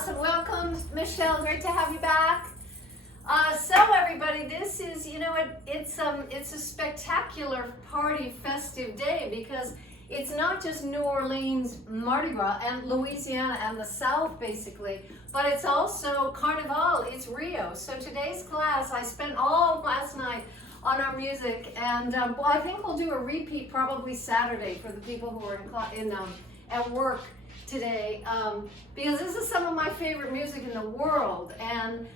Awesome. Welcome, Michelle. Great to have you back. So everybody, this is, it's a spectacular party festive day because it's not just New Orleans Mardi Gras and Louisiana and the South basically, but it's also Carnival, it's Rio. So today's class, I spent all last night on our music, and I think we'll do a repeat probably Saturday for the people who are at work today, because this is some of my favorite music in the world. And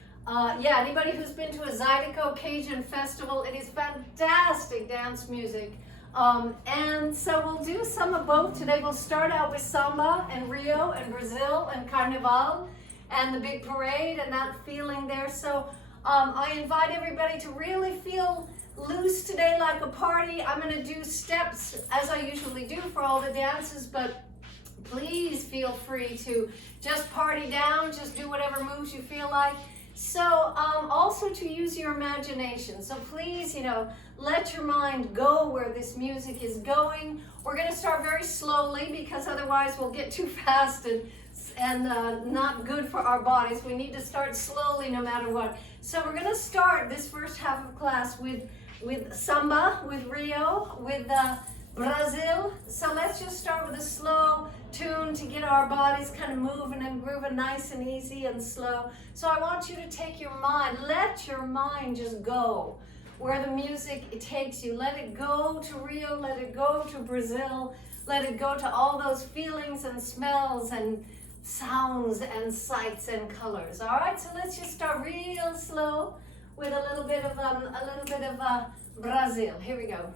yeah, anybody who's been to a Zydeco Cajun festival, it is fantastic dance music. And so we'll do some of both today. We'll start out with samba and Rio and Brazil and Carnival and the big parade and that feeling there. So I invite everybody to really feel loose today like a party. I'm going to do steps as I usually do for all the dances, but please feel free to just party down, just do whatever moves you feel like. So also to use your imagination. So please, let your mind go where this music is going. We're going to start very slowly because otherwise we'll get too fast and not good for our bodies. We need to start slowly no matter what. So we're going to start this first half of class with samba, with Rio, with Brazil. So let's just start with a slow tune to get our bodies kind of moving and grooving nice and easy and slow. So I want you to take your mind, let your mind just go where the music takes you. Let it go to Rio, let it go to Brazil, let it go to all those feelings and smells and sounds and sights and colors. All right, so let's just start real slow with a little bit of Brazil. Here we go.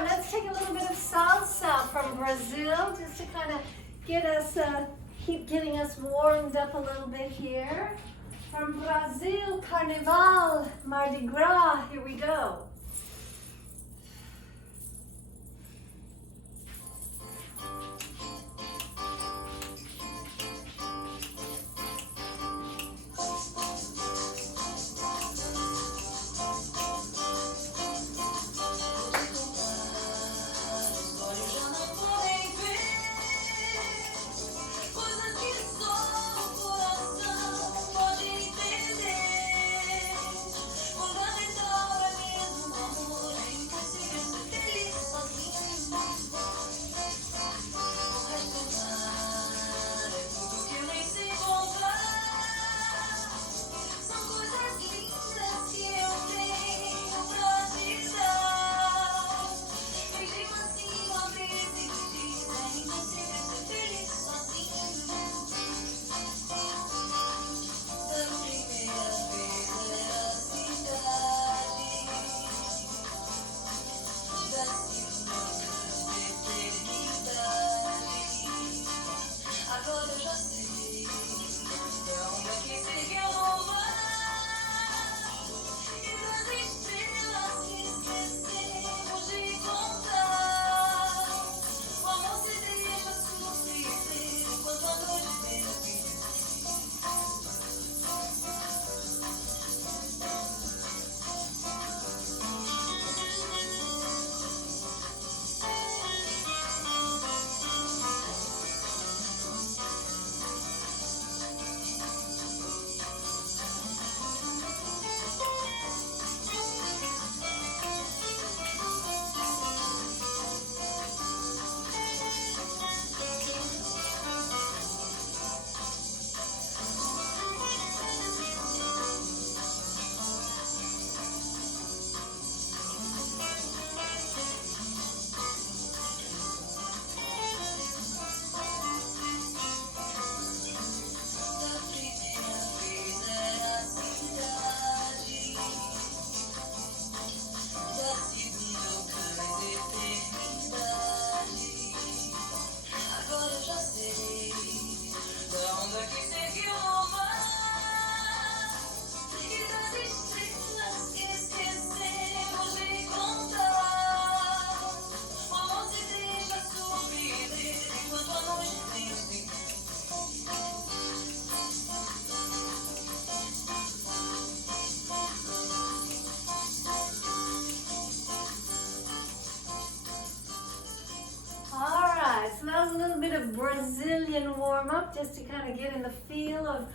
Let's take a little bit of salsa from Brazil just to kind of get us, keep getting us warmed up a little bit here. From Brazil, Carnival, Mardi Gras, here we go. Brazilian warm-up just to kind of get in the feel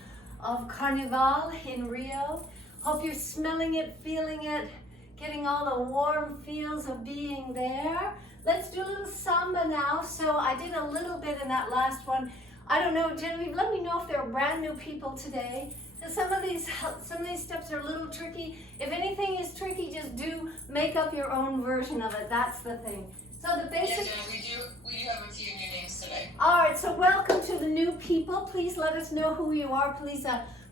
of Carnival in Rio. Hope you're smelling it, feeling it, getting all the warm feels of being there. Let's do a little samba now. So I did a little bit in that last one. I don't know, Genevieve, let me know if there are brand new people today. Some of these steps are a little tricky. If anything is tricky, just do make up your own version of it. That's the thing. So the basic. Yeah, we do have a few new names today. All right. So welcome to the new people. Please let us know who you are. Please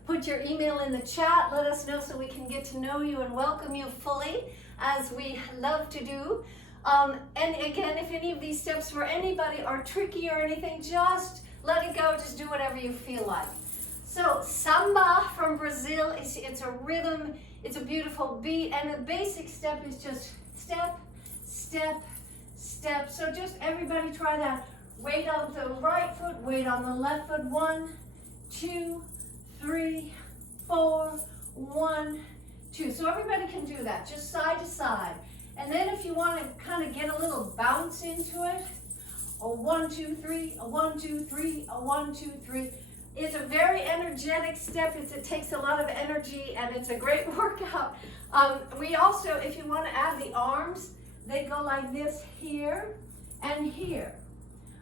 put your email in the chat. Let us know so we can get to know you and welcome you fully, as we love to do. And again, if any of these steps for anybody are tricky or anything, just let it go. Just do whatever you feel like. So samba from Brazil, it's a rhythm, it's a beautiful beat, and the basic step is just step, step, step. So just everybody try that. Weight on the right foot, weight on the left foot. 1, 2, 3, 4, 1, 2. So everybody can do that, just side to side. And then if you want to kind of get a little bounce into it, a 1, 2, 3, a 1, 2, 3, a 1, 2, 3. It's a very energetic step. It takes a lot of energy, and it's a great workout. We also, if you want to add the arms, they go like this here and here.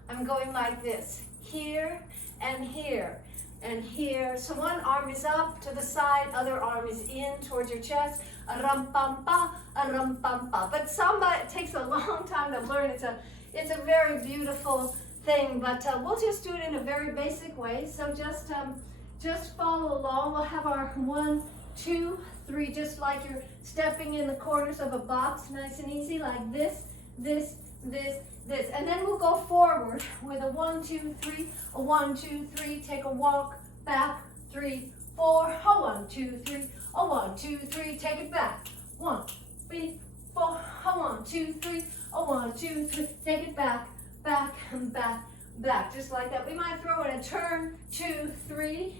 I'm going like this, here and here and here. So one arm is up to the side, other arm is in towards your chest. A rum pam pa, a rum pam pa. But samba, it takes a long time to learn. It's a very beautiful thing, but we'll just do it in a very basic way. So just follow along. We'll have our 1, 2, 3, just like you're stepping in the corners of a box, nice and easy, like this, this, this, this. And then we'll go forward with a 1, 2, 3, a 1, 2, 3, take a walk, back, 3, 4, a 1, 2, 3, a 1, 2, 3, take it back, 1, 3, 4, a 1, 2, 3, a 1, 2, 3, take it back, back and back, back, just like that. We might throw in a turn, 2, 3,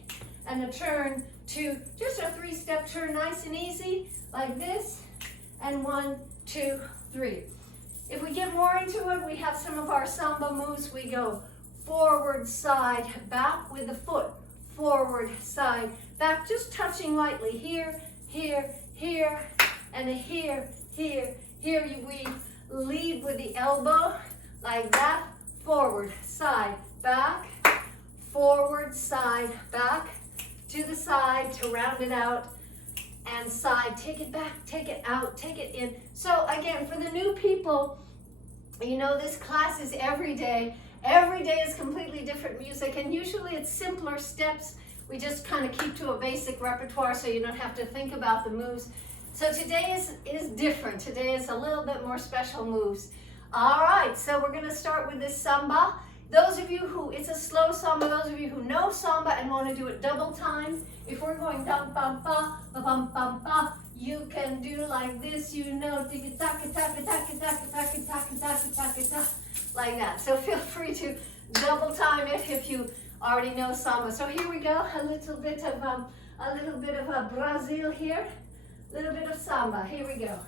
and a turn, 2, just a 3-step turn, nice and easy, like this, and 1, 2, 3. If we get more into it, we have some of our samba moves. We go forward, side, back with the foot, forward, side, back, just touching lightly here, here, here, and here, here, here. We lead with the elbow, like that, forward, side, back, forward, side, back, to the side to round it out, and side, take it back, take it out, take it in. So again, for the new people, you know, this class is every day. Every day is completely different music, and usually it's simpler steps. We just kind of keep to a basic repertoire so you don't have to think about the moves. So today is different. Today is a little bit more special moves. All right, so we're going to start with this samba. Those of you who, it's a slow samba, those of you who know samba and want to do it double time, if we're going dum pam pa, pam pam pa, you can do like this, you know, tiki taka taka taka taka taka taka taka taka taka, like that. So feel free to double time it if you already know samba. So here we go, a little bit of Brazil here, a little bit of samba. Here we go.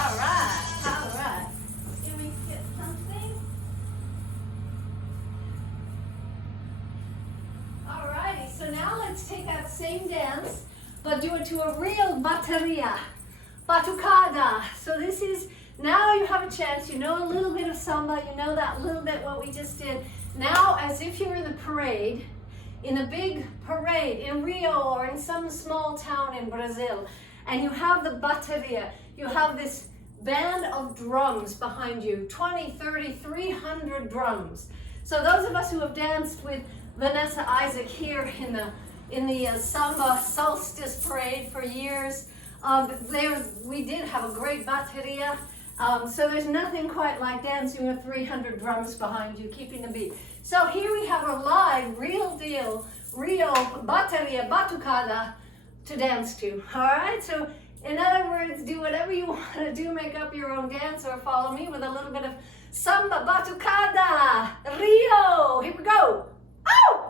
All right, all right. Can we get something? All righty, so now let's take that same dance, but do it to a real bateria, batucada. So this is, now you have a chance, you know a little bit of samba, you know that little bit what we just did. Now, as if you're in the parade, in a big parade in Rio or in some small town in Brazil, and you have the bateria, you have this band of drums behind you, 20, 30, 300 drums. So those of us who have danced with Vanessa Isaac here in the Samba Solstice Parade for years, we did have a great bateria. So there's nothing quite like dancing with 300 drums behind you, keeping the beat. So here we have a live, real deal, Rio bateria, batucada to dance to. All right, so in other words, do whatever you want to do, make up your own dance, or follow me with a little bit of samba batucada, Rio. Here we go. Ow!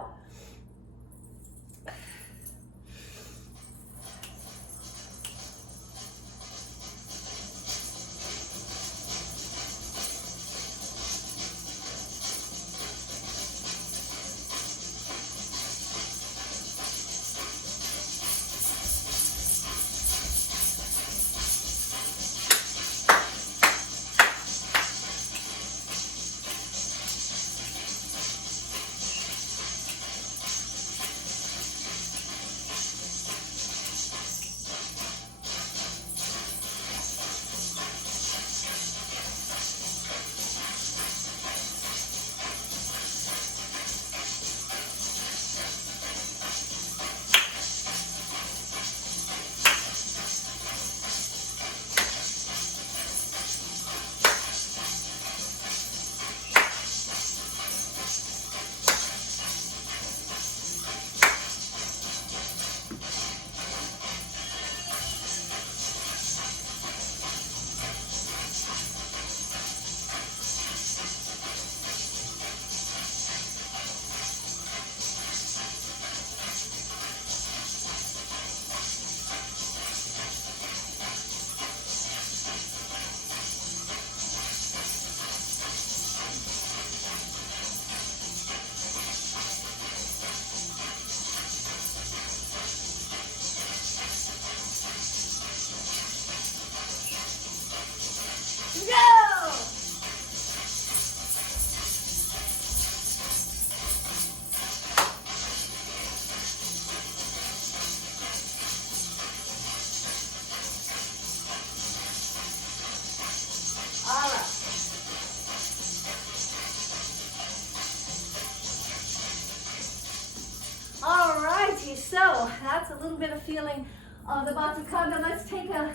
So that's a little bit of feeling of the batucada. Let's take a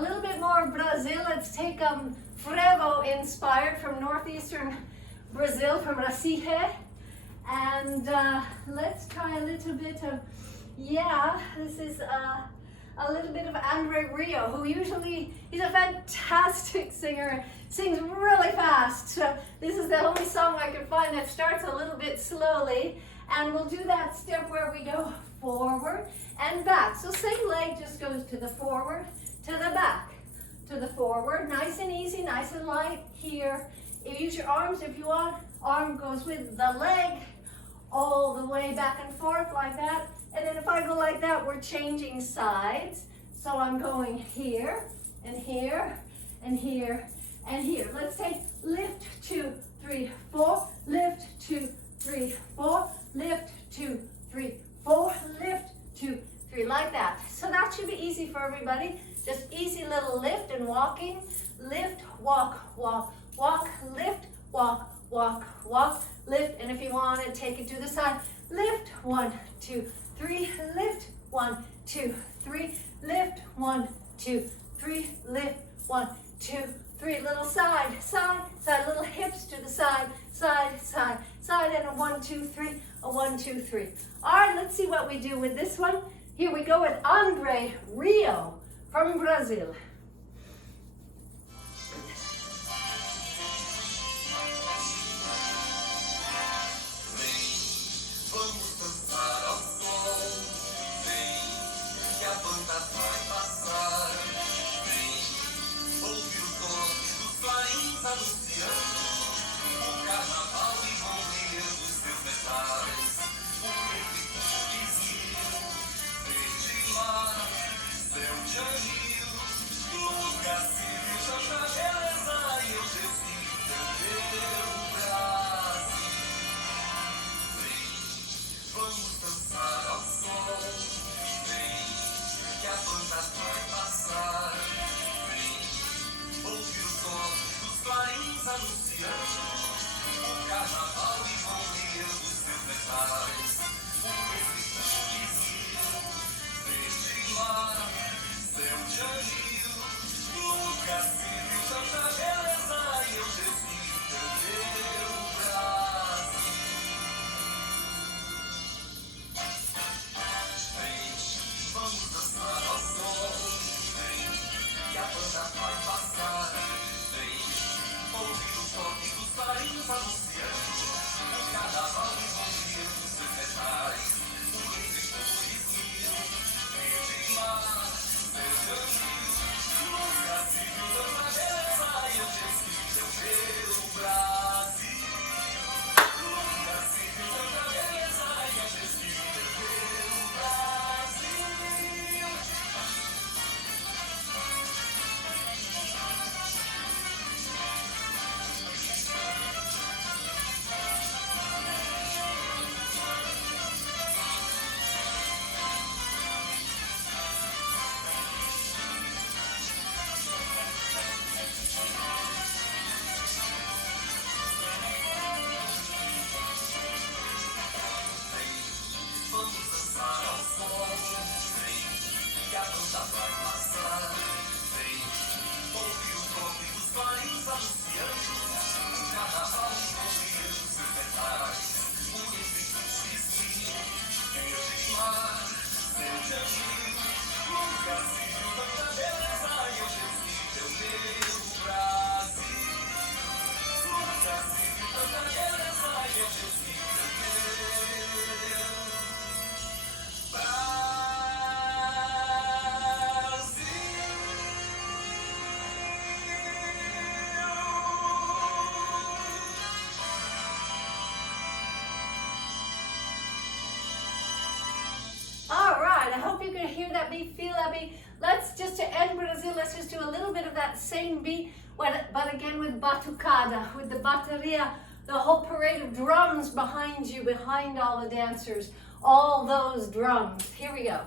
little bit more of Brazil. Let's take frevo inspired from northeastern Brazil, from Recife. And let's try a little bit of, this is a little bit of Andre Rio, who usually, he's a fantastic singer, sings really fast. So this is the only song I can find that starts a little bit slowly. And we'll do that step where we go forward and back. So same leg just goes to the forward, to the back, to the forward. Nice and easy, nice and light here. You use your arms if you want. Arm goes with the leg all the way back and forth like that. And then if I go like that, we're changing sides. So I'm going here and here and here and here. Let's take lift, 2, 3, 4, lift, 2, 3, 4, lift, 2, 3, 4, lift, 2, 3, like that. So that should be easy for everybody. Just easy little lift and walking. Lift, walk, walk, walk, lift, walk, walk, walk, lift. And if you want to take it to the side, lift, 1, 2, 3, lift, 1, 2, 3, lift, 1, 2, 3, lift, 1, 2, 3, little side, side, side, little hips to the side, side, side, side, and a 1, 2, 3, a 1, 2, 3. All right, let's see what we do with this one. Here we go with Andre Rio from Brazil. Vai passar, vem, if you can hear that beat, feel that beat. Let's just, to end Brazil, let's just do a little bit of that same beat, but again with batucada, with the bateria, the whole parade of drums behind you, behind all the dancers, all those drums. Here we go.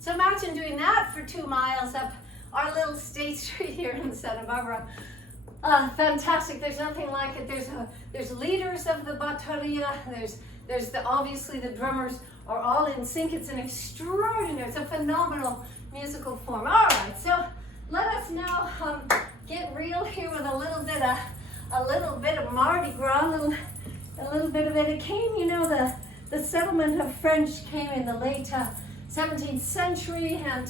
So imagine doing that for 2 miles up our little state street here in Santa Barbara. Fantastic. There's nothing like it. There's leaders of the bateria. There's obviously the drummers are all in sync. It's an extraordinary, it's a phenomenal musical form. All right, so let us now get real here with a little bit of Mardi Gras, a little bit of it. It came, you know, the settlement of French came in the late 17th century, and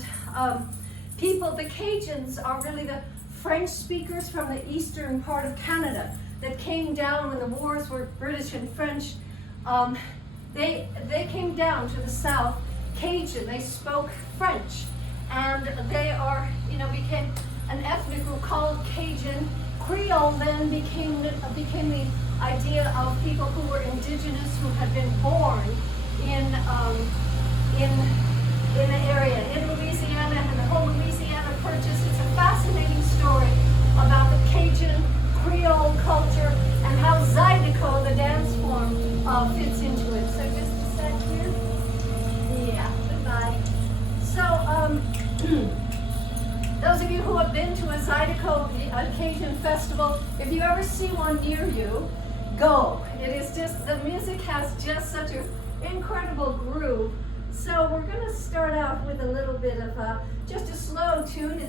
the Cajuns are really the French speakers from the eastern part of Canada that came down when the wars were British and French. They came down to the south. Cajun, they spoke French, and they are, became an ethnic group called Cajun. Creole then became the idea of people who were indigenous, who had been born in the area, in Louisiana, and the whole Louisiana Purchase. It's a fascinating story about the Cajun Creole culture and how Zydeco, the dance form, fits into it. So just a sec here. Yeah, goodbye. So, those of you who have been to a Zydeco, a Cajun festival, if you ever see one near you, go. It is just, the music has just such an incredible groove. So we're going to start out with a little bit of just a slow tune.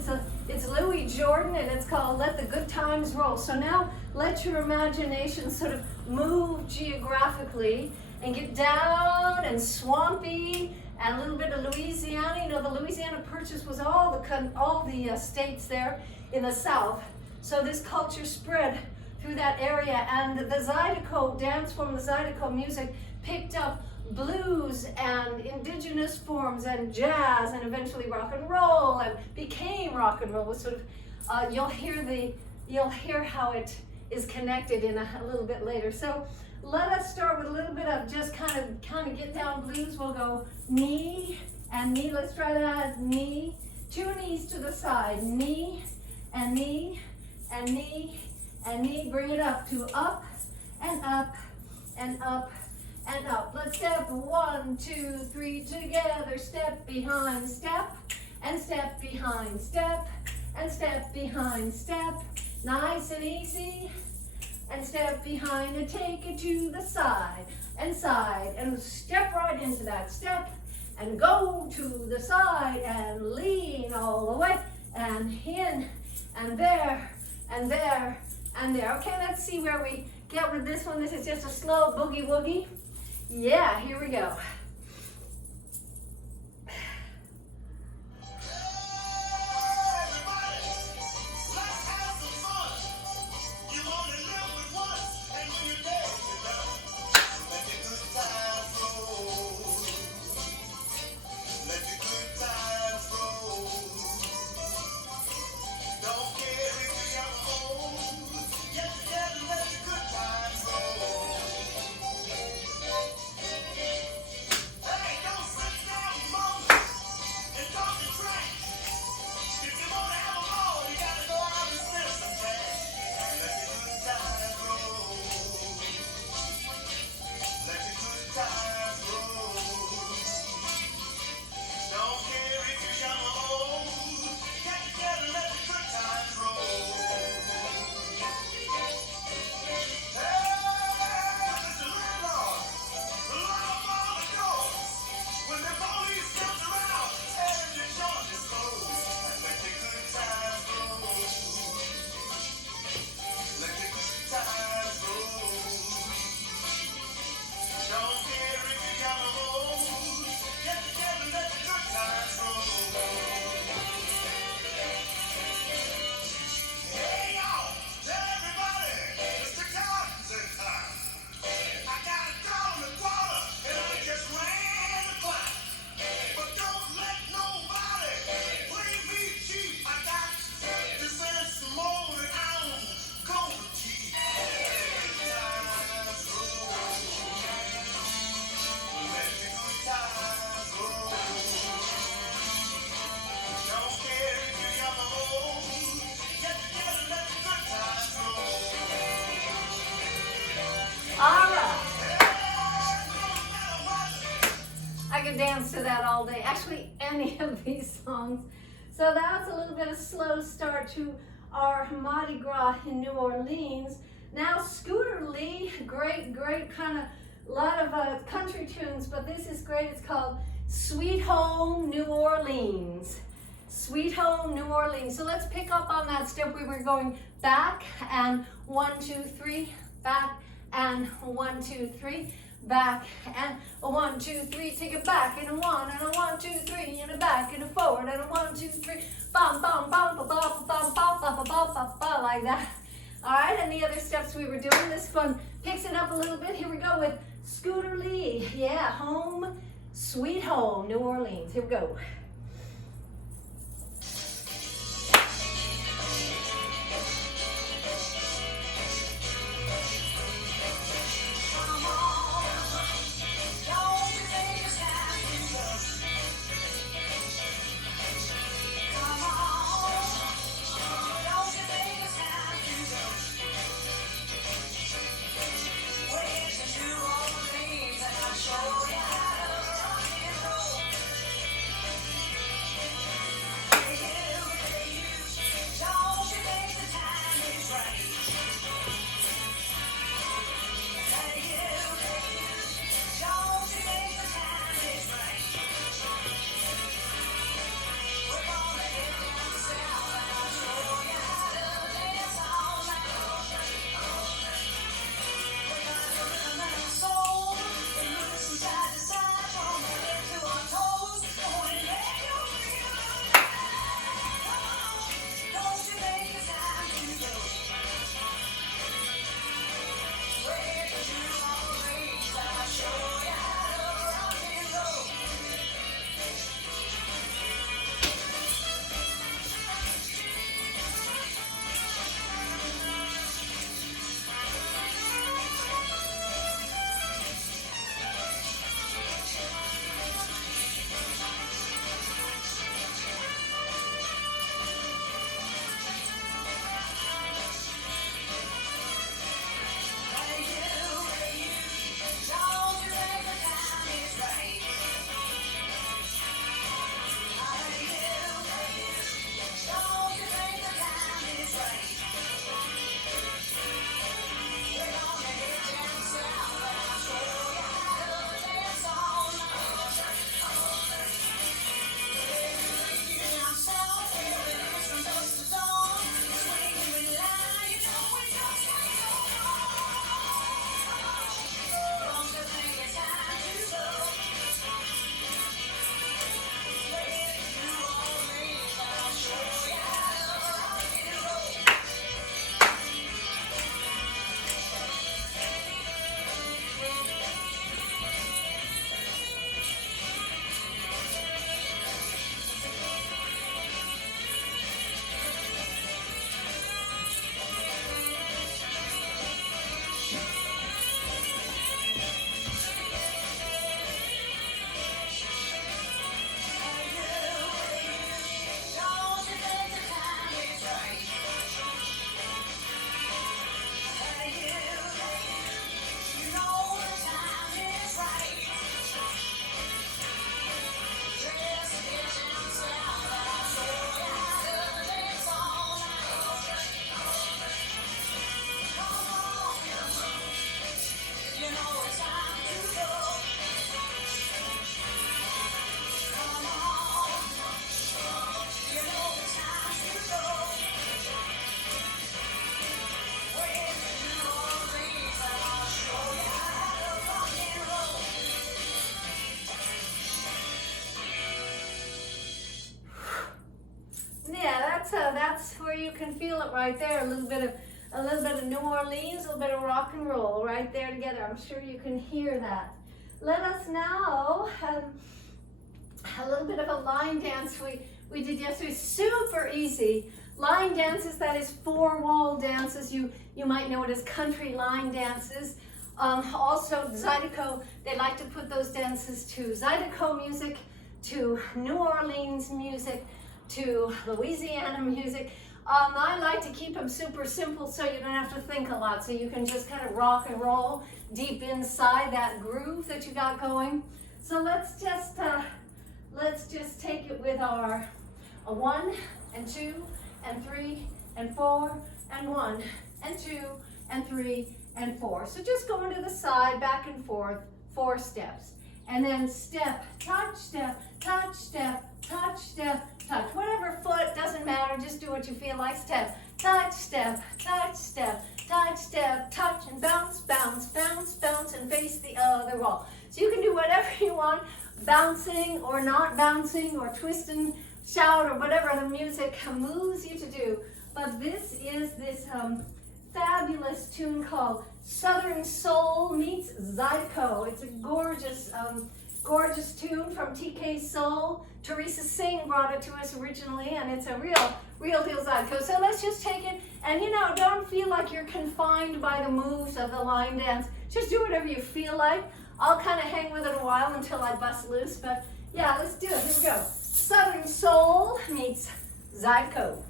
It's Louis Jordan, and it's called Let the Good Times Roll. So now let your imagination sort of move geographically and get down and swampy, and a little bit of Louisiana. The Louisiana Purchase was all the states there in the south. So this culture spread through that area, and the Zydeco dance form, the Zydeco music picked up blues and indigenous forms and jazz and eventually rock and roll, and became rock and roll. With sort of you'll hear how it is connected in a little bit later. So let us start with a little bit of just kind of get down blues. We'll go knee and knee. Let's try that. Knee, 2 knees to the side. Knee and knee and knee and knee. Bring it up to up and up and up and up. Let's step 1, 2, 3 together. Step behind step, and step behind step, and step behind step. Nice and easy. And step behind and take it to the side, and step right into that step, and go to the side, and lean all the way, and in, and there, and there, and there. Okay, let's see where we get with this one. This is just a slow boogie woogie. Yeah, here we go. Dance to that all day, actually any of these songs. So that's a little bit of slow start to our Mardi Gras in New Orleans. Now Scooter Lee, great kind of lot of country tunes, but this is great. It's called Sweet Home New Orleans. Sweet Home New Orleans. So let's pick up on that step. We were going back and 1, 2, 3, back and 1, 2, 3. Back and a 1, 2, 3, take it back and a 1 and a 1, 2, 3 and a back and a forward and a 1, 2, 3, bum bum bum bum bum bum bum bum bum bum like that. All right, and the other steps we were doing. This one picks it up a little bit. Here we go with Scooter Lee. Yeah, home, sweet home, New Orleans. Here we go. that's where you can feel it right there. A little bit of New Orleans, a little bit of rock and roll right there together. I'm sure you can hear that. Let us now have a little bit of a line dance we did yesterday. Super easy. Line dances, that is 4-wall dances. You might know it as country line dances. Also, Zydeco, they like to put those dances to Zydeco music, to New Orleans music, to Louisiana music. I like to keep them super simple so you don't have to think a lot. So you can just kind of rock and roll deep inside that groove that you got going. So let's just take it with our 1 and 2 and 3 and 4 and 1 and 2 and 3 and 4. So just going to the side, back and forth, 4 steps. And then step, touch, step, touch, step, touch, step, touch. Whatever foot, doesn't matter, just do what you feel like. Step, touch, step, touch, step, touch, step, touch, and bounce, bounce, bounce, bounce, and face the other wall. So you can do whatever you want, bouncing or not bouncing or twisting, shout, or whatever the music moves you to do. But this is this fabulous tune called Southern Soul meets Zydeco. It's a gorgeous, gorgeous tune from TK Soul. Teresa Singh brought it to us originally, and it's a real deal Zydeco. So let's just take it, and don't feel like you're confined by the moves of the line dance. Just do whatever you feel like. I'll kind of hang with it a while until I bust loose, but yeah, let's do it. Here we go. Southern Soul meets Zydeco.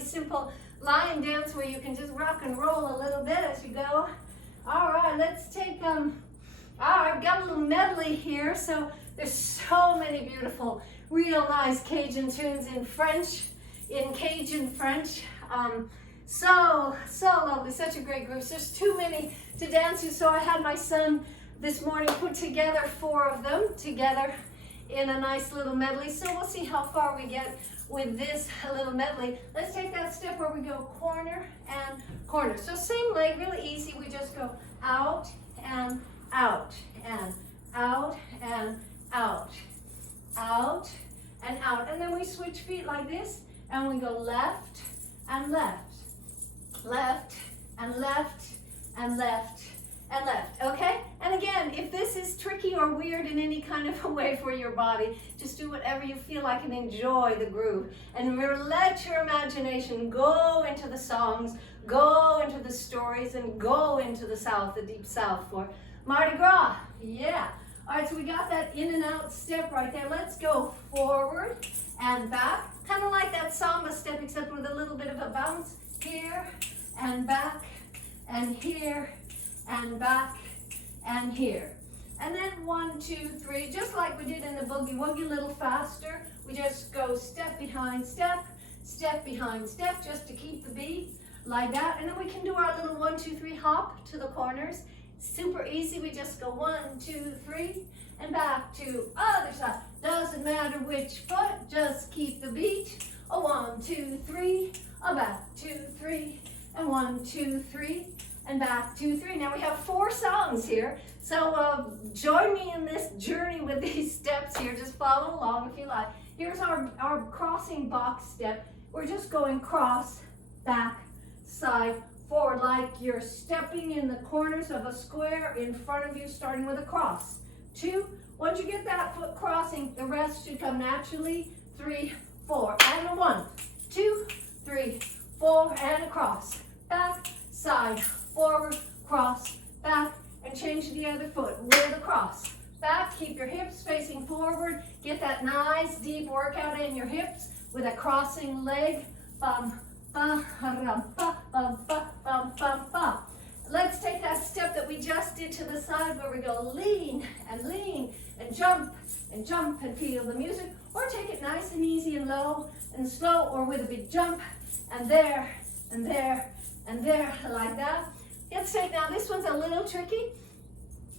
Simple line dance where you can just rock and roll a little bit as you go. All right, let's take I've got a little medley here. So there's so many beautiful, real nice Cajun tunes in French, in Cajun French. So lovely, such a great group. There's too many to dance to, so I had my son this morning put together 4 of them together in a nice little medley. So we'll see how far we get with this little medley. Let's take that step where we go corner and corner. So same leg, really easy. We just go out and out and out and out, out and out. And then we switch feet like this and we go left and left, left and left and left and left, okay? And again, if this is tricky or weird in any kind of a way for your body, just do whatever you feel like and enjoy the groove. And let your imagination go into the songs, go into the stories, and go into the South, the deep South for Mardi Gras. Yeah. All right, so we got that in and out step right there. Let's go forward and back. Kind of like that samba step, except with a little bit of a bounce. Here and back and here and back and here. And then 1, 2, 3, just like we did in the boogie woogie, a little faster. We just go step behind step, step behind step, just to keep the beat, like that. And then we can do our little 1, 2, 3 hop to the corners. Super easy. We just go 1, 2, 3, and back to other side. Doesn't matter which foot, just keep the beat. A 1, 2, 3, a back, 2, 3, and 1, 2, 3, and back, 2, 3. Now we have 4 songs here, so join me in this journey with these steps here. Just follow along if you like. Here's our crossing box step. We're just going cross, back, side, forward, like you're stepping in the corners of a square in front of you, starting with a cross. 2, once you get that foot crossing, the rest should come naturally. 3, 4, and a 1, 2, 3, 4, and a cross. Back, side, forward, cross, back, and change to the other foot with a cross. Back, keep your hips facing forward. Get that nice deep workout in your hips with a crossing leg. Bum, ba, ram, ba, bum, ba, bum, bum, ba. Let's take that step that we just did to the side where we go lean and jump and feel the music, or take it nice and easy and low and slow, or with a big jump and there and there and there, like that. Let's take, now this one's a little tricky.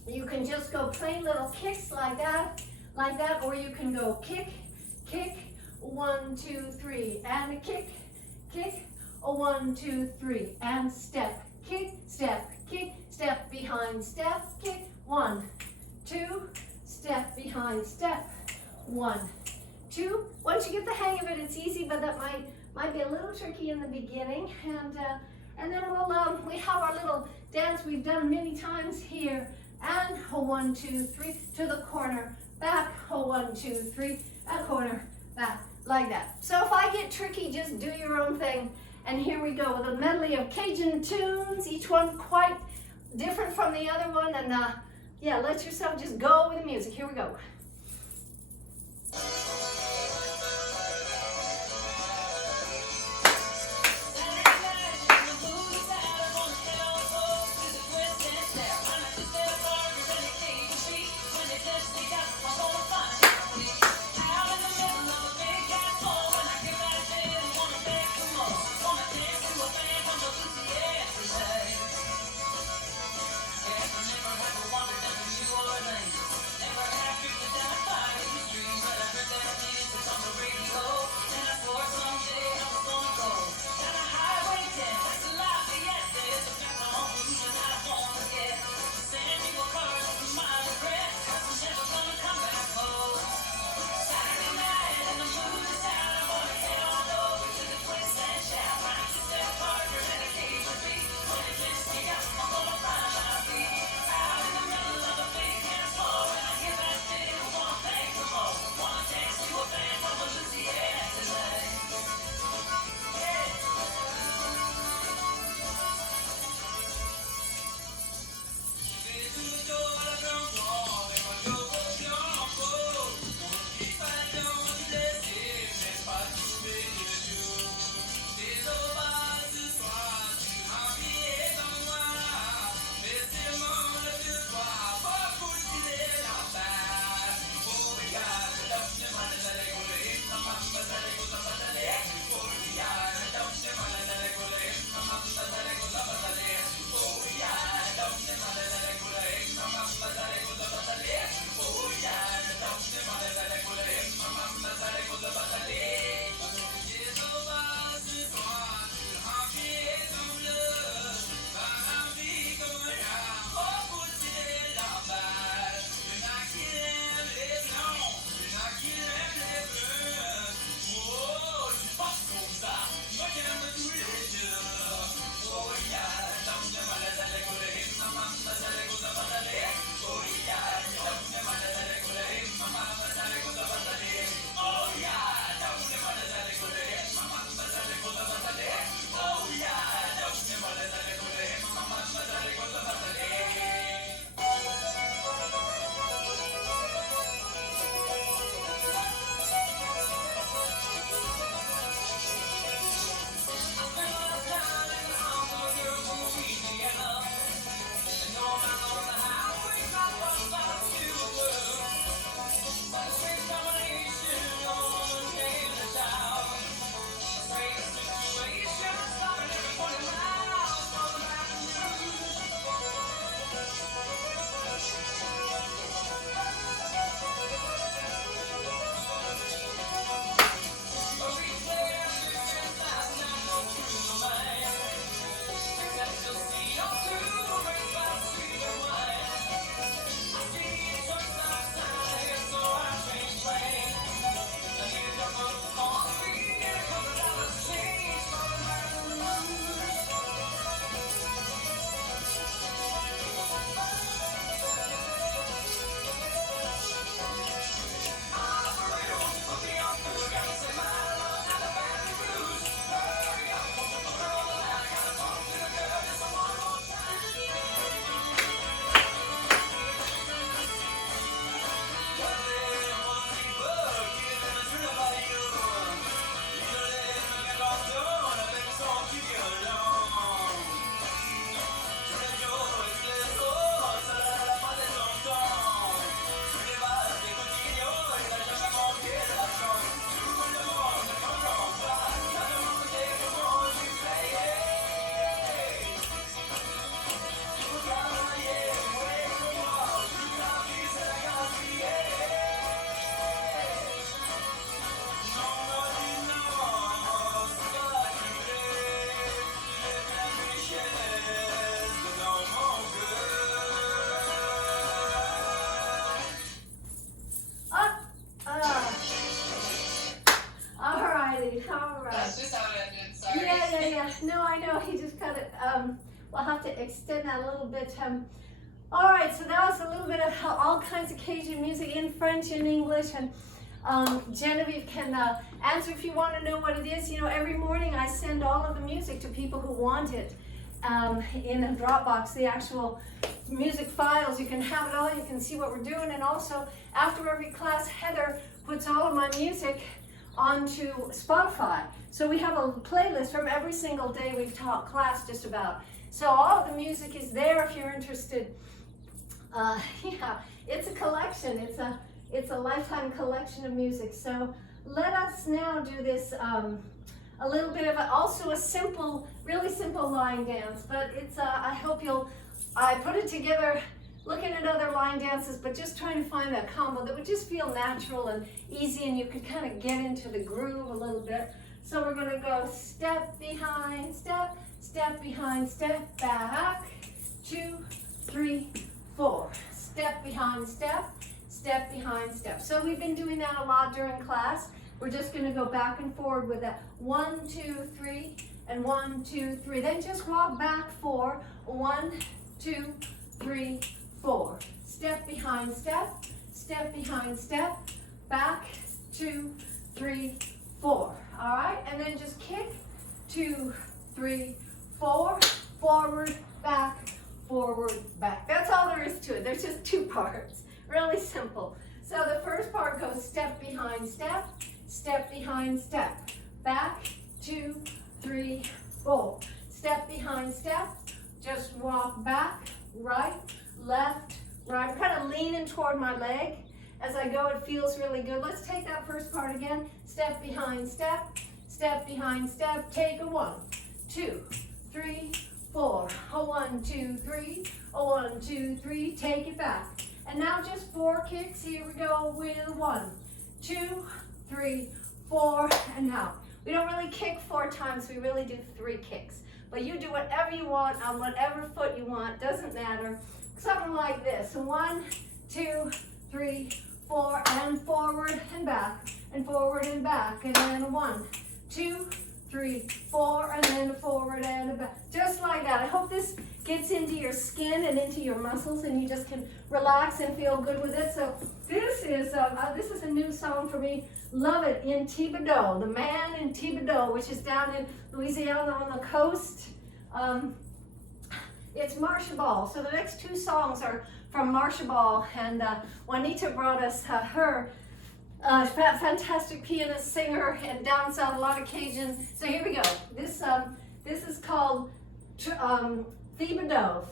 You can just go plain little kicks like that, or you can go kick, kick, 1, 2, 3, and a kick, kick, a 1, 2, 3, and step, kick, step behind step, kick, 1, 2, step behind step, 1, 2. Once you get the hang of it, it's easy, but that might be a little tricky in the beginning. And then we have our little dance we've done many times here. And a 1, 2, 3 to the corner, back, a 1, 2, 3, and corner, back, like that. So if I get tricky, just do your own thing. And here we go with a medley of Cajun tunes, each one quite different from the other one. And yeah, let yourself just go with the music. Here we go. Never have a wonder, doesn't you or me? Never have to No, I know, he just cut it. We'll have to extend that a little bit. All right, so that was a little bit of all kinds of Cajun music in French and English, and Genevieve can answer if you want to know what it is. You know, every morning I send all of the music to people who want it in a Dropbox, the actual music files. You can have it all, you can see what we're doing, and also after every class, Heather puts all of my music onto Spotify. So we have a playlist from every single day we've taught class just about. So all of the music is there if you're interested. Yeah, it's a collection. It's a lifetime collection of music. So let us now do this a little bit of also a simple, really simple line dance. But it's I hope I put it together looking at other line dances, but just trying to find that combo that would just feel natural and easy, and you could kind of get into the groove a little bit. So we're going to go step behind step, step behind step, back, 2, 3, 4. Step behind step, step behind step. So we've been doing that a lot during class. We're just going to go back and forward with that 1, 2, 3, and 1, 2, 3. Then just walk back 4, 1, 2, 3, 4. Step behind step, step behind step, back, 2, 3, 4. All right, and then just kick, 2, 3, 4, forward, back, forward, back. That's all there is to it. There's just 2 parts. Really simple. So the first part goes step behind step, step behind step, back, 2, 3, 4. Step behind step, just walk back, right, left, right. I'm kind of leaning toward my leg. As I go, it feels really good. Let's take that first part again. Step behind step, step behind step. Take a 1, 2, 3, 4. A 1, 2, 3. A 1, 2, 3. Take it back. And now just 4 kicks. Here we go with 1, 2, 3, 4, and out. We don't really kick 4 times. We really do 3 kicks. But you do whatever you want on whatever foot you want. Doesn't matter. Something like this. 1, 2, 3, 4, and forward and back, and forward and back, and then 1, 2, 3, 4, and then forward and back. Just like that. I hope this gets into your skin and into your muscles, and you just can relax and feel good with it. So this is a new song for me. Love it, in Thibodeau, the man in Thibodeau, which is down in Louisiana on the coast. It's Marsha Ball. So the next 2 songs are from Marsha Ball, and Juanita brought us her fantastic pianist, singer, and down south, a lot of Cajun. So here we go. This is called Thibodeau,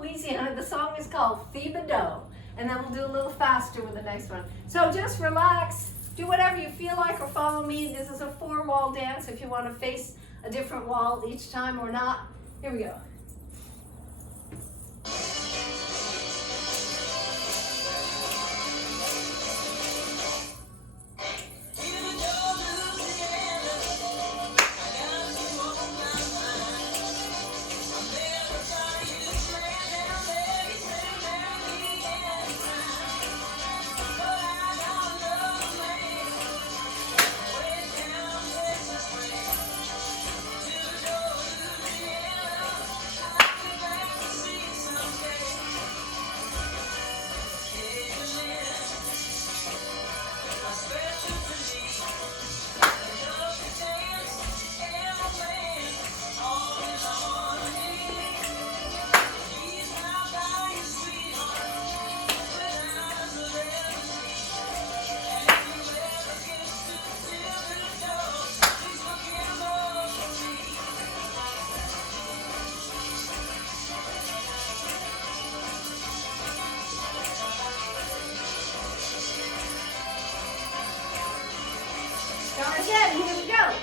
Louisiana. The song is called Thibodeau, and then we'll do a little faster with the next one. So just relax, do whatever you feel like, or follow me. This is a 4-wall dance if you want to face a different wall each time or not. Here we go. Again, here we go.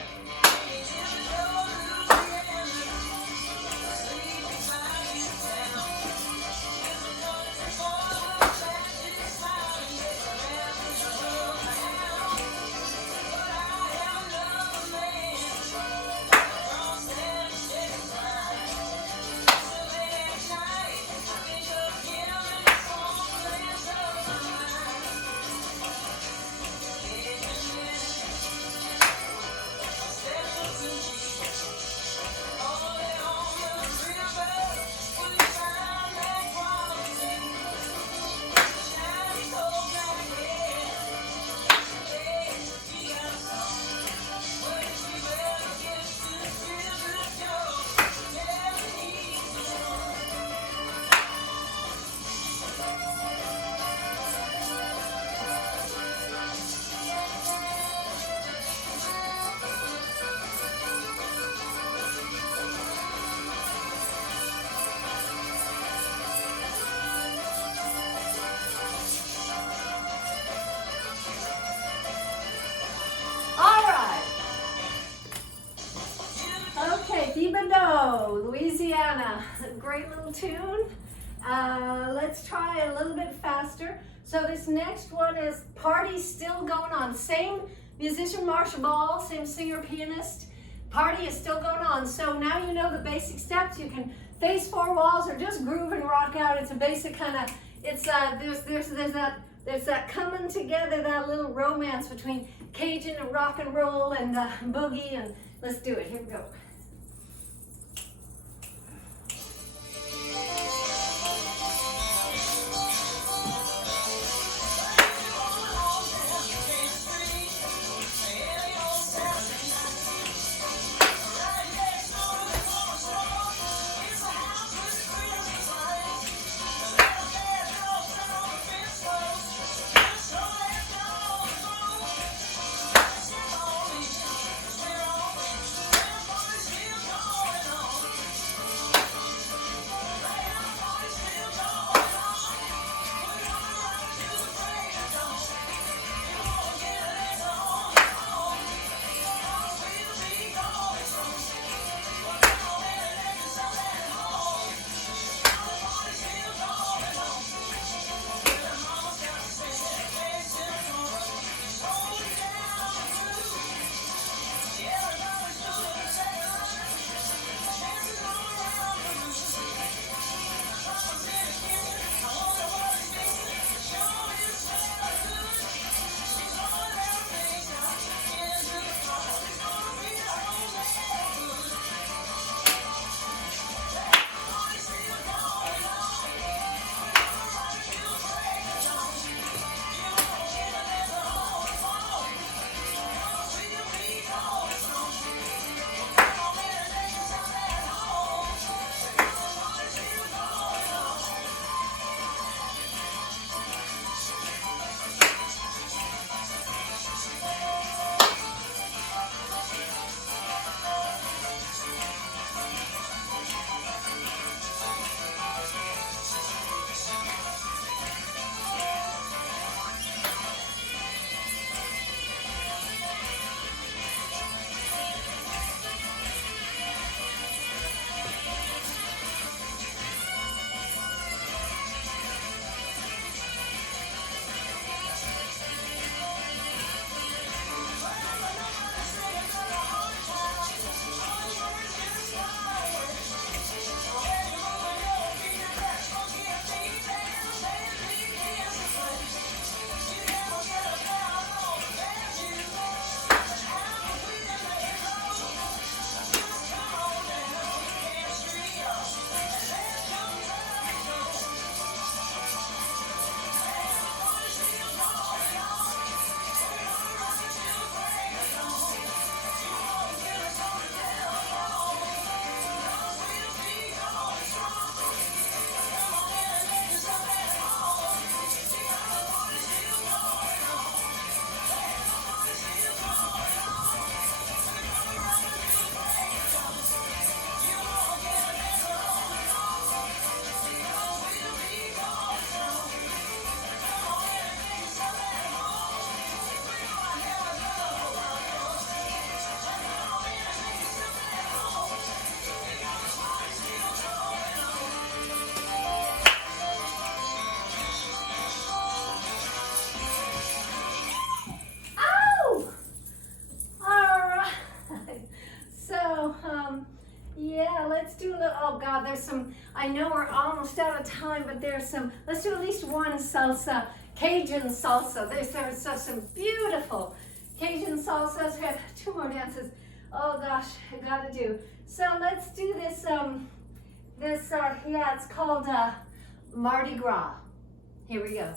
Thibodeau, Louisiana. Great little tune. Let's try a little bit faster. So this next one is Party Still Going On. Same musician, Marsha Ball, same singer, pianist. Party is still going on. So now you know the basic steps. You can face 4 walls or just groove and rock out. It's a basic kind of, it's there's that coming together, that little romance between Cajun and rock and roll and boogie, and let's do it. Here we go. I know we're almost out of time, but there's some, let's do at least one salsa, Cajun salsa. There's some beautiful Cajun salsas. We have 2 more dances. Oh gosh, I gotta do. So let's do this, yeah, it's called Mardi Gras. Here we go.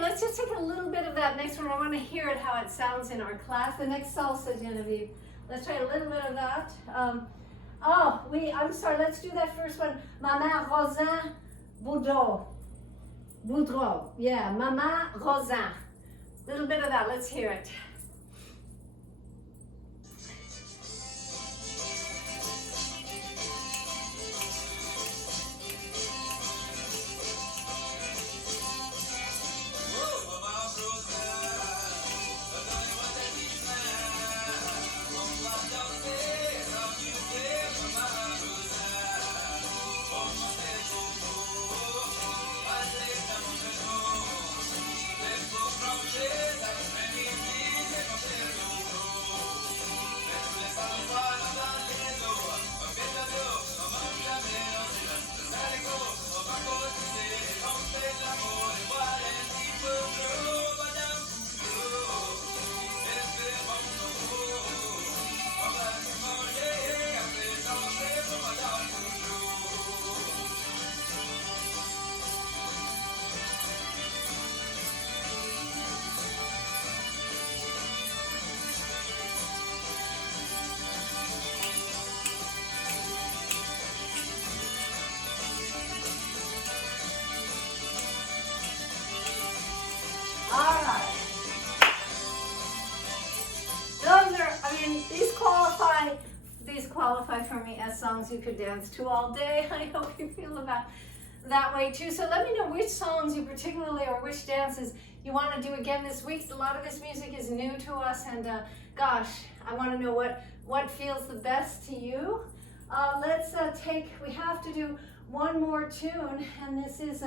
Let's just take a little bit of that next one. I want to hear it, how it sounds in our class. The next salsa, Genevieve. Let's try a little bit of that. I'm sorry, let's do that first one. Maman Rosin Boudreau. Boudreau. Yeah, Maman Rosin. A little bit of that. Let's hear it. These qualify for me as songs you could dance to all day. I hope you feel about that way too. So let me know which songs you particularly, or which dances you want to do again this week. A lot of this music is new to us, and gosh, I want to know what feels the best to you. We have to do one more tune, and this is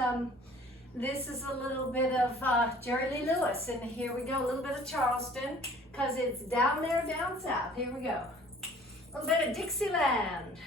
a little bit of Jerry Lee Lewis, and here we go, a little bit of Charleston, because it's down there, down south. Here we go. A little bit of Dixieland.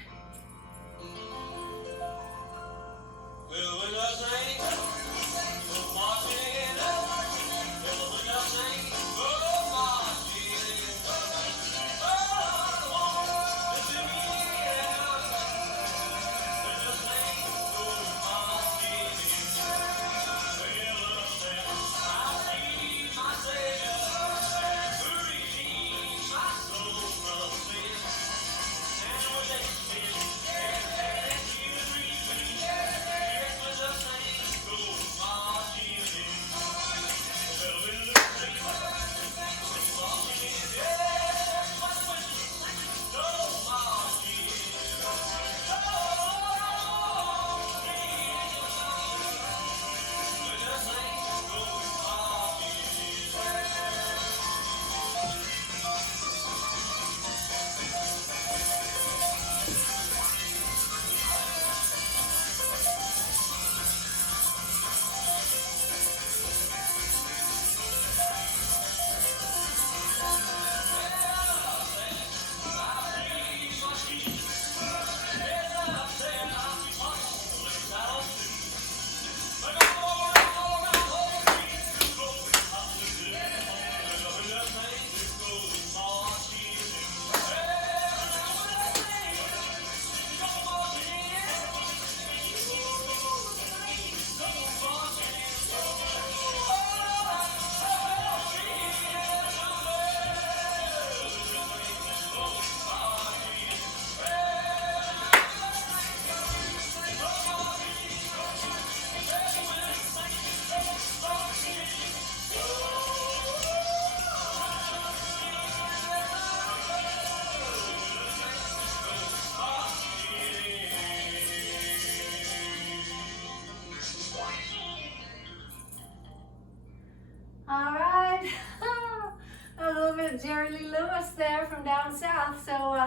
bit of Jerry Lee Lewis there from down south. So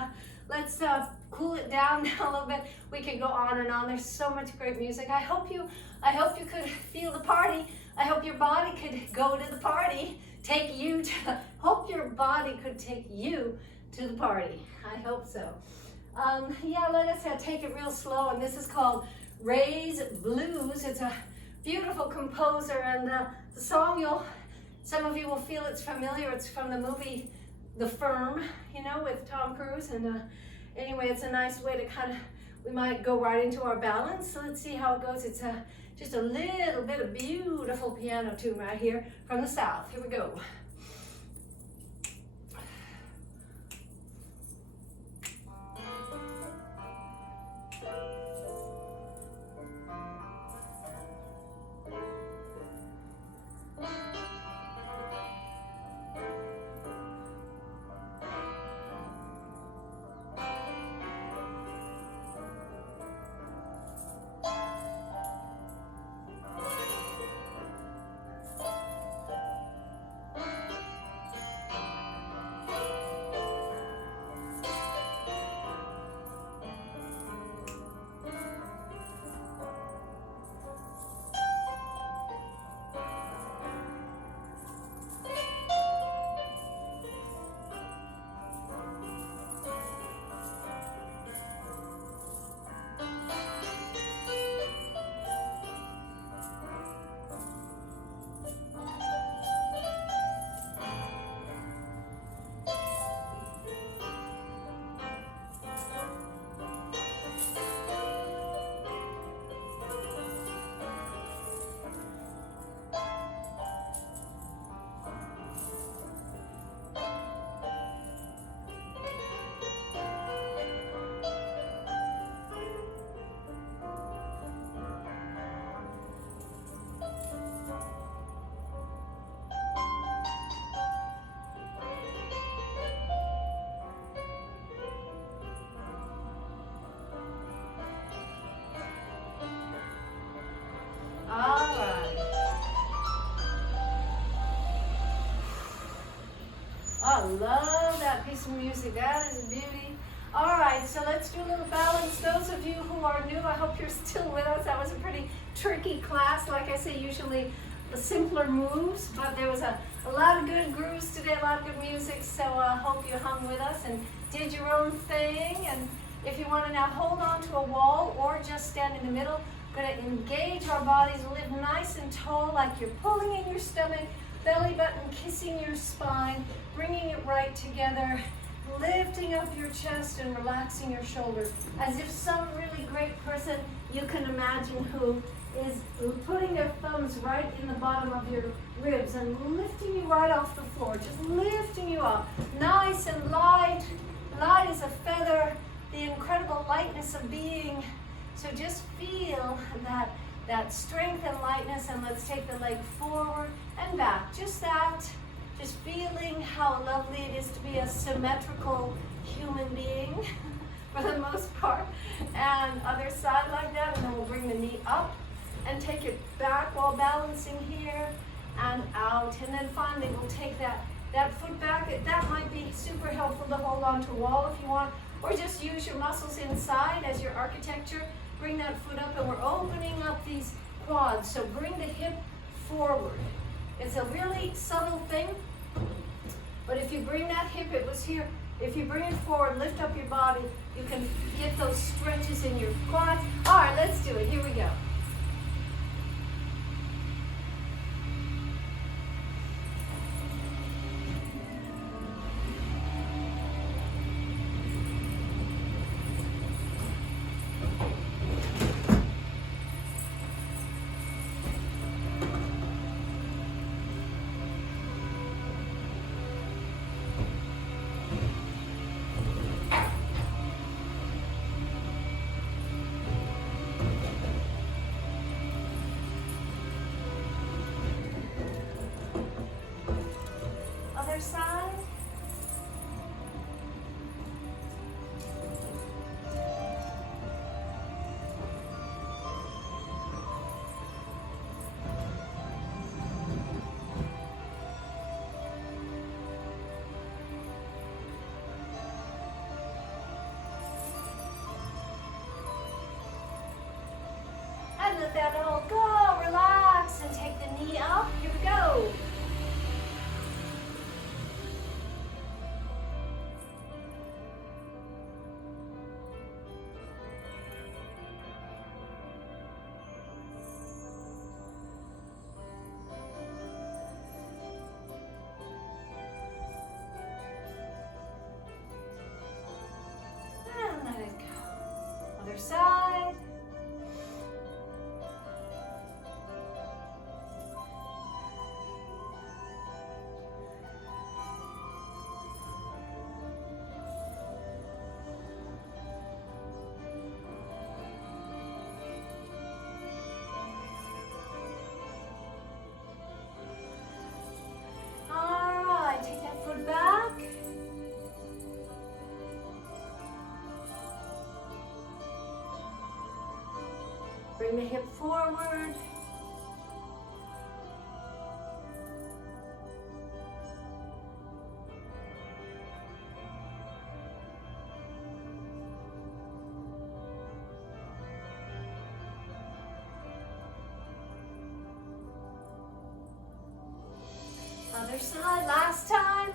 let's cool it down now a little bit. We could go on and on. There's so much great music. I hope you could feel the party. I hope your body could go to the party. Hope your body could take you to the party. I hope so. Yeah, let us take it real slow. And this is called Ray's Blues. It's a beautiful composer, and the song, some of you will feel it's familiar. It's from the movie The Firm, you know, with Tom Cruise. And anyway, it's a nice way to we might go right into our balance. So let's see how it goes. It's just a little bit of beautiful piano tune right here from the South. Here we go. I love that piece of music. That is a beauty. All right, so let's do a little balance. Those of you who are new, I hope you're still with us. That was a pretty tricky class. Like I say, usually the simpler moves, but there was a lot of good grooves today, a lot of good music. So I hope you hung with us and did your own thing. And if you want to now hold on to a wall or just stand in the middle, we're going to engage our bodies, live nice and tall, like you're pulling in your stomach, belly button kissing your spine, bringing it right together, lifting up your chest and relaxing your shoulders, as if some really great person you can imagine who is putting their thumbs right in the bottom of your ribs and lifting you right off the floor, just lifting you up, nice and light, light as a feather, the incredible lightness of being. So just feel that strength and lightness, and let's take the leg forward and back. Just that, just feeling how lovely it is to be a symmetrical human being for the most part. And other side like that, and then we'll bring the knee up and take it back while balancing here and out. And then finally we'll take that foot back. That might be super helpful to hold on to a wall if you want, or just use your muscles inside as your architecture. Bring that foot up, and we're opening up these quads. So bring the hip forward. It's a really subtle thing, but if you bring that hip, it was here, if you bring it forward, lift up your body, you can get those stretches in your quads. All right, let's do it. Here we go. let that all go. Relax and take the knee up. Here we go. And let it go. Other side. All right, take that foot back. Bring the hip forward. Other side, last time.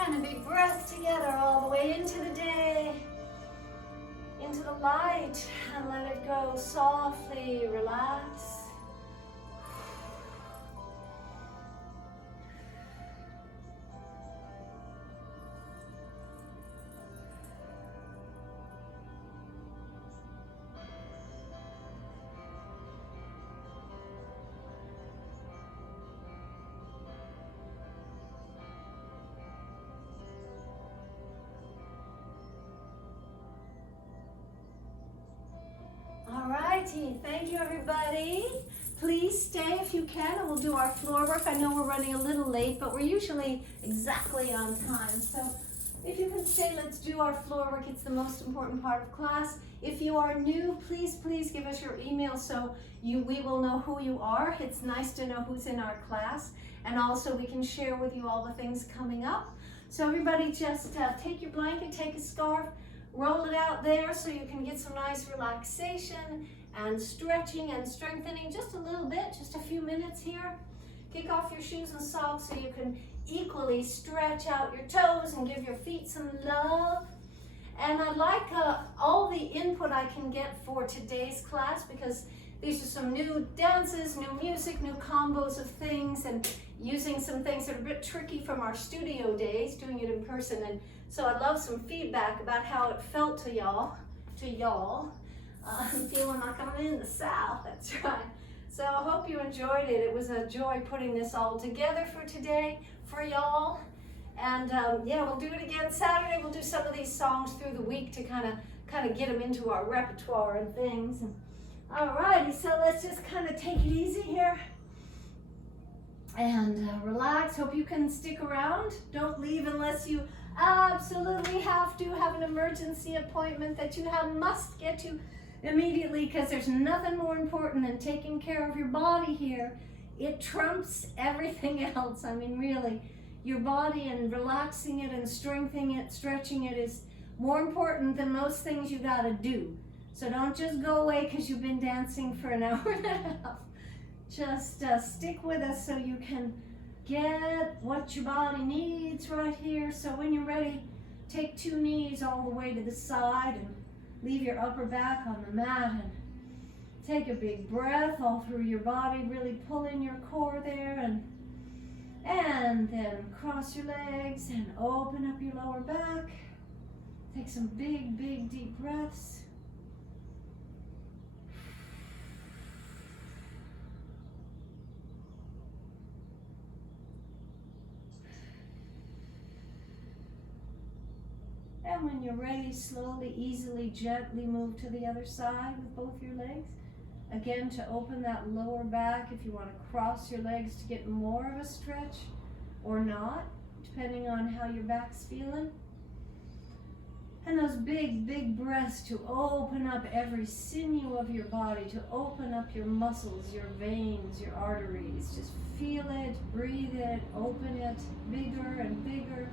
And a big breath together all the way into the day, into the light, and let it go softly, relax. Alrighty, thank you everybody. Please stay if you can and we'll do our floor work. I know we're running a little late, but we're usually exactly on time. So if you can stay, let's do our floor work. It's the most important part of class. If you are new, please give us your email so we will know who you are. It's nice to know who's in our class. And also we can share with you all the things coming up. So everybody just take your blanket, take a scarf, roll it out there so you can get some nice relaxation and stretching and strengthening just a little bit, just a few minutes here. Kick off your shoes and socks so you can equally stretch out your toes and give your feet some love. And I like all the input I can get for today's class because these are some new dances, new music, new combos of things, and using some things that are a bit tricky from our studio days, doing it in person. And so I'd love some feedback about how it felt to y'all. I'm feeling like I'm in the South, that's right. So I hope you enjoyed it. It was a joy putting this all together for today, for y'all. And yeah, we'll do it again Saturday. We'll do some of these songs through the week to kind of get them into our repertoire and things. Alrighty, so let's just kind of take it easy here and relax. Hope you can stick around. Don't leave unless you absolutely have to have an emergency appointment that you must get to immediately, because there's nothing more important than taking care of your body here. It trumps everything else. I mean, really, your body and relaxing it and strengthening it, stretching it is more important than most things you gotta do. So don't just go away because you've been dancing for an hour and a half. Just stick with us so you can get what your body needs right here. So when you're ready, take 2 knees all the way to the side and leave your upper back on the mat and take a big breath all through your body. Really pull in your core there and then cross your legs and open up your lower back. Take some big deep breaths. And when you're ready, slowly, easily, gently move to the other side with both your legs. Again, to open that lower back, if you want to cross your legs to get more of a stretch or not, depending on how your back's feeling. And those big, big breaths to open up every sinew of your body, to open up your muscles, your veins, your arteries. Just feel it, breathe it, open it, bigger and bigger.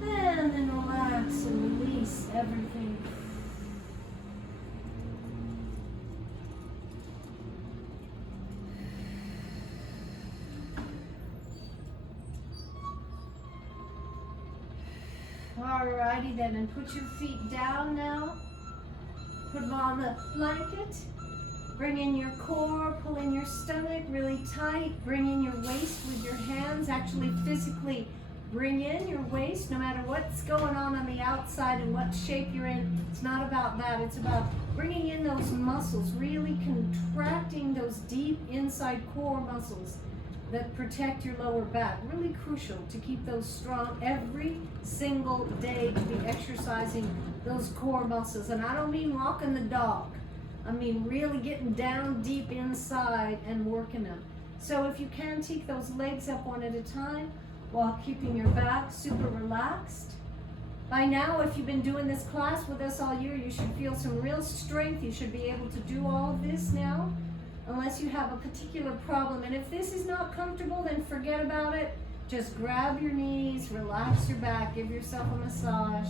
And then relax and release everything. Alrighty then, and put your feet down now. Put them on the blanket. Bring in your core, pull in your stomach really tight. Bring in your waist with your hands. Actually physically bring in your waist no matter what's going on the outside and what shape you're in. It's not about that. It's about bringing in those muscles, really contracting those deep inside core muscles that protect your lower back. Really crucial to keep those strong every single day, to be exercising those core muscles. And I don't mean walking the dog. I mean really getting down deep inside and working them. So if you can, take those legs up one at a time while keeping your back super relaxed. By now, if you've been doing this class with us all year, you should feel some real strength. You should be able to do all of this now, unless you have a particular problem. And if this is not comfortable, then forget about it. Just grab your knees, relax your back, give yourself a massage.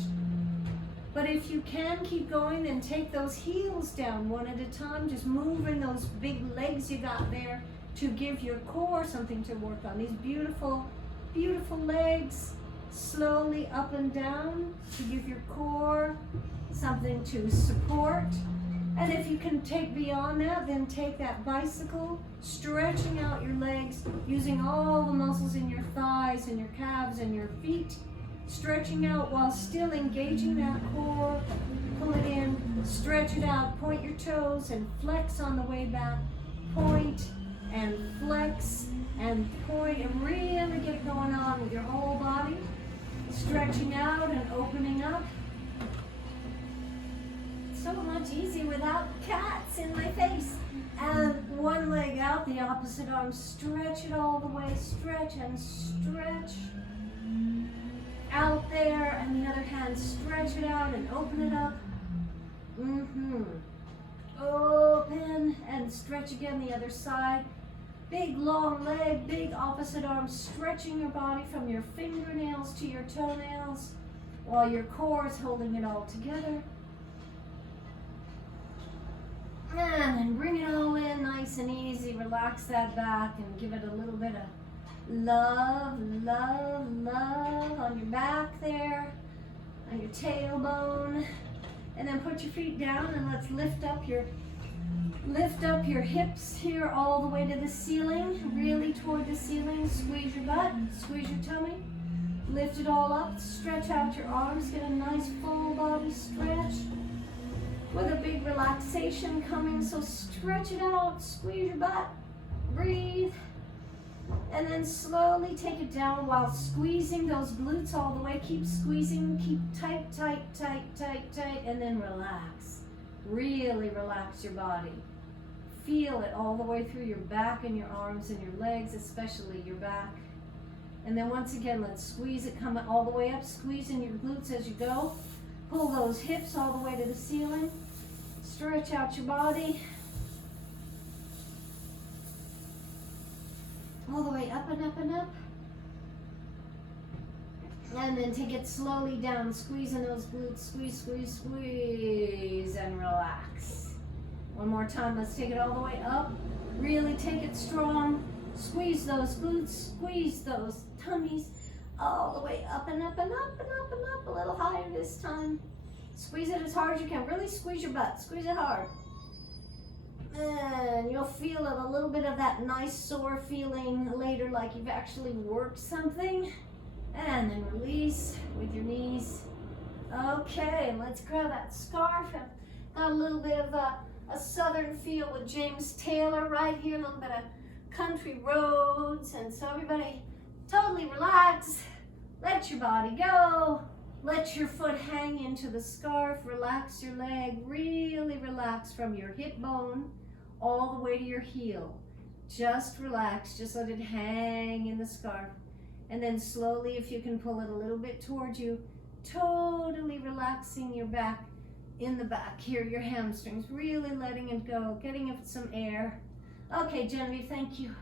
But if you can keep going, then take those heels down one at a time, just moving those big legs you got there to give your core something to work on. These beautiful, beautiful legs, slowly up and down to give your core something to support. And if you can take beyond that, then take that bicycle, stretching out your legs, using all the muscles in your thighs and your calves and your feet, stretching out while still engaging that core. Pull it in, stretch it out, point your toes and flex on the way back. Point and flex and point, and really get it going on with your whole body. Stretching out and opening up. So much easier without cats in my face. And one leg out, the opposite arm, stretch it all the way, stretch and stretch. Out there, and the other hand, stretch it out and open it up. Open and stretch again the other side. Big long leg, big opposite arm, stretching your body from your fingernails to your toenails while your core is holding it all together. And then bring it all in nice and easy. Relax that back and give it a little bit of love, love, love on your back there, on your tailbone. And then put your feet down and let's lift up your hips here all the way to the ceiling, really toward the ceiling. Squeeze your butt, squeeze your tummy. Lift it all up, stretch out your arms, get a nice full body stretch with a big relaxation coming. So stretch it out, squeeze your butt, breathe, and then slowly take it down while squeezing those glutes all the way. Keep squeezing, keep tight, tight, tight, tight, tight, and then relax. Really relax your body. Feel it all the way through your back and your arms and your legs, especially your back. And then once again, let's squeeze it, come all the way up, squeezing your glutes as you go. Pull those hips all the way to the ceiling. Stretch out your body. All the way up and up and up. And then take it slowly down, squeezing those glutes, squeeze, squeeze, squeeze, and relax. One more time, let's take it all the way up. Really take it strong. Squeeze those glutes, squeeze those tummies, all the way up and up and up and up and up, a little higher this time. Squeeze it as hard as you can. Really squeeze your butt, squeeze it hard. And you'll feel it, a little bit of that nice sore feeling later, like you've actually worked something. And then release with your knees. Okay, let's grab that scarf. Got a little bit of a southern feel with James Taylor right here, a little bit of country roads. And so everybody totally relax. Let your body go. Let your foot hang into the scarf. Relax your leg. Really relax from your hip bone all the way to your heel. Just relax. Just let it hang in the scarf. And then slowly, if you can pull it a little bit towards you, totally relaxing your back in the back here, your hamstrings. Really letting it go, getting it some air. Okay, Genevieve, thank you.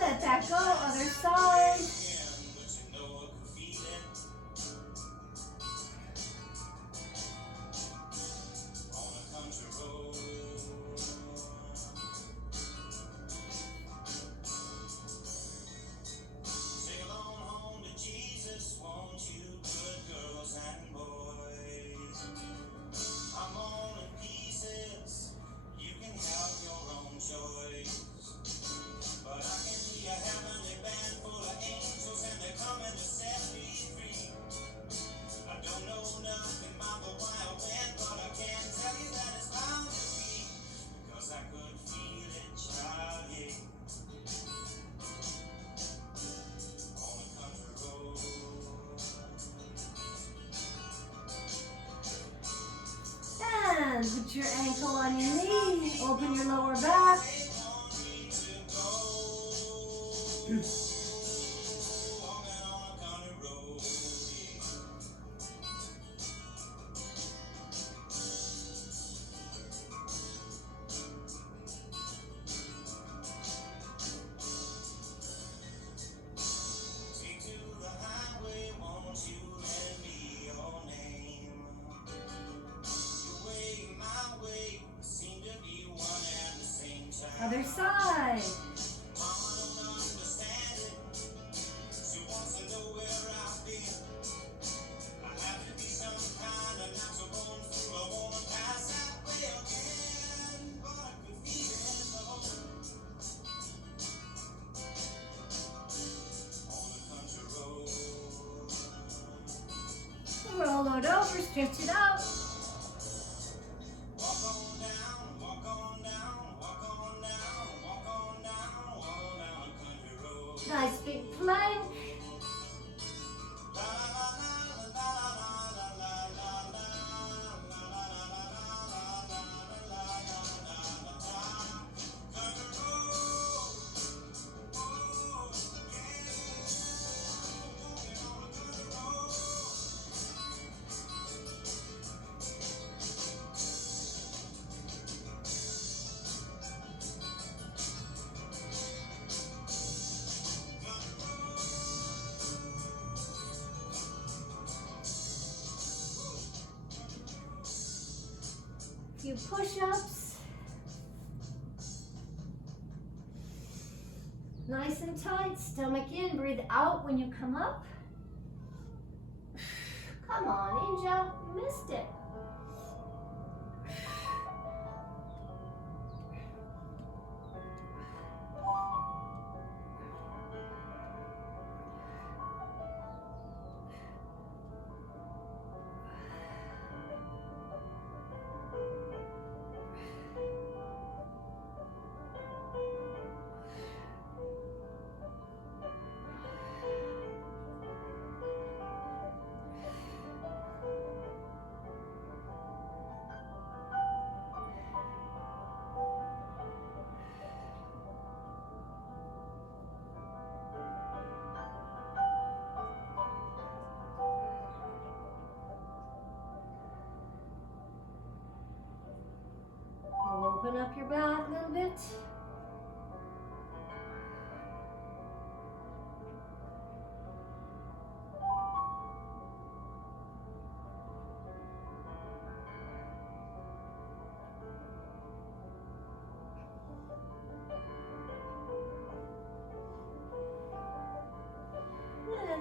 Let that go, other side. And put your ankle on your knee, open your lower back. Other side. Roll it over, stretch it out. Nice big plank. Few push-ups. Nice and tight. Stomach in. Breathe out when you come up. Come on, Angel. You missed it. Open up your back a little bit.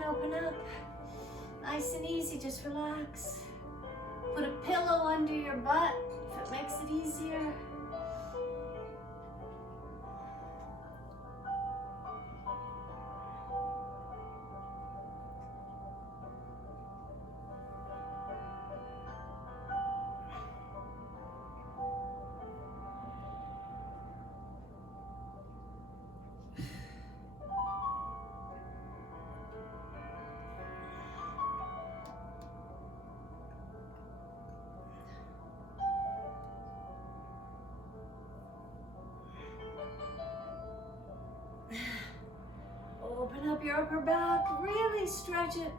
and open up. Nice and easy, just relax. Put a pillow under your butt if it makes it easier. Open up your upper back, really stretch it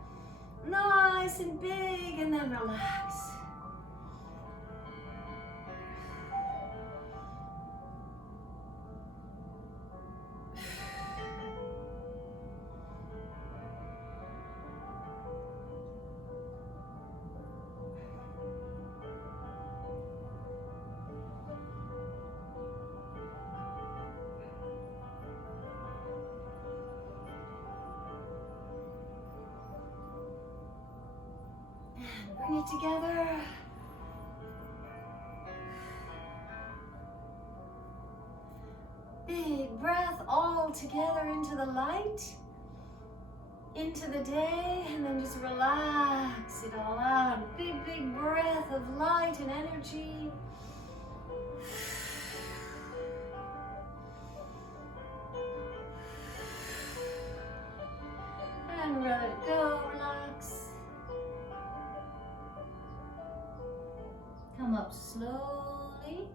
nice and big, and then relax. Bring it together. Big breath all together into the light, into the day, and then just relax it all out. Big, big breath of light and energy. And let it go, relax. Come up slowly.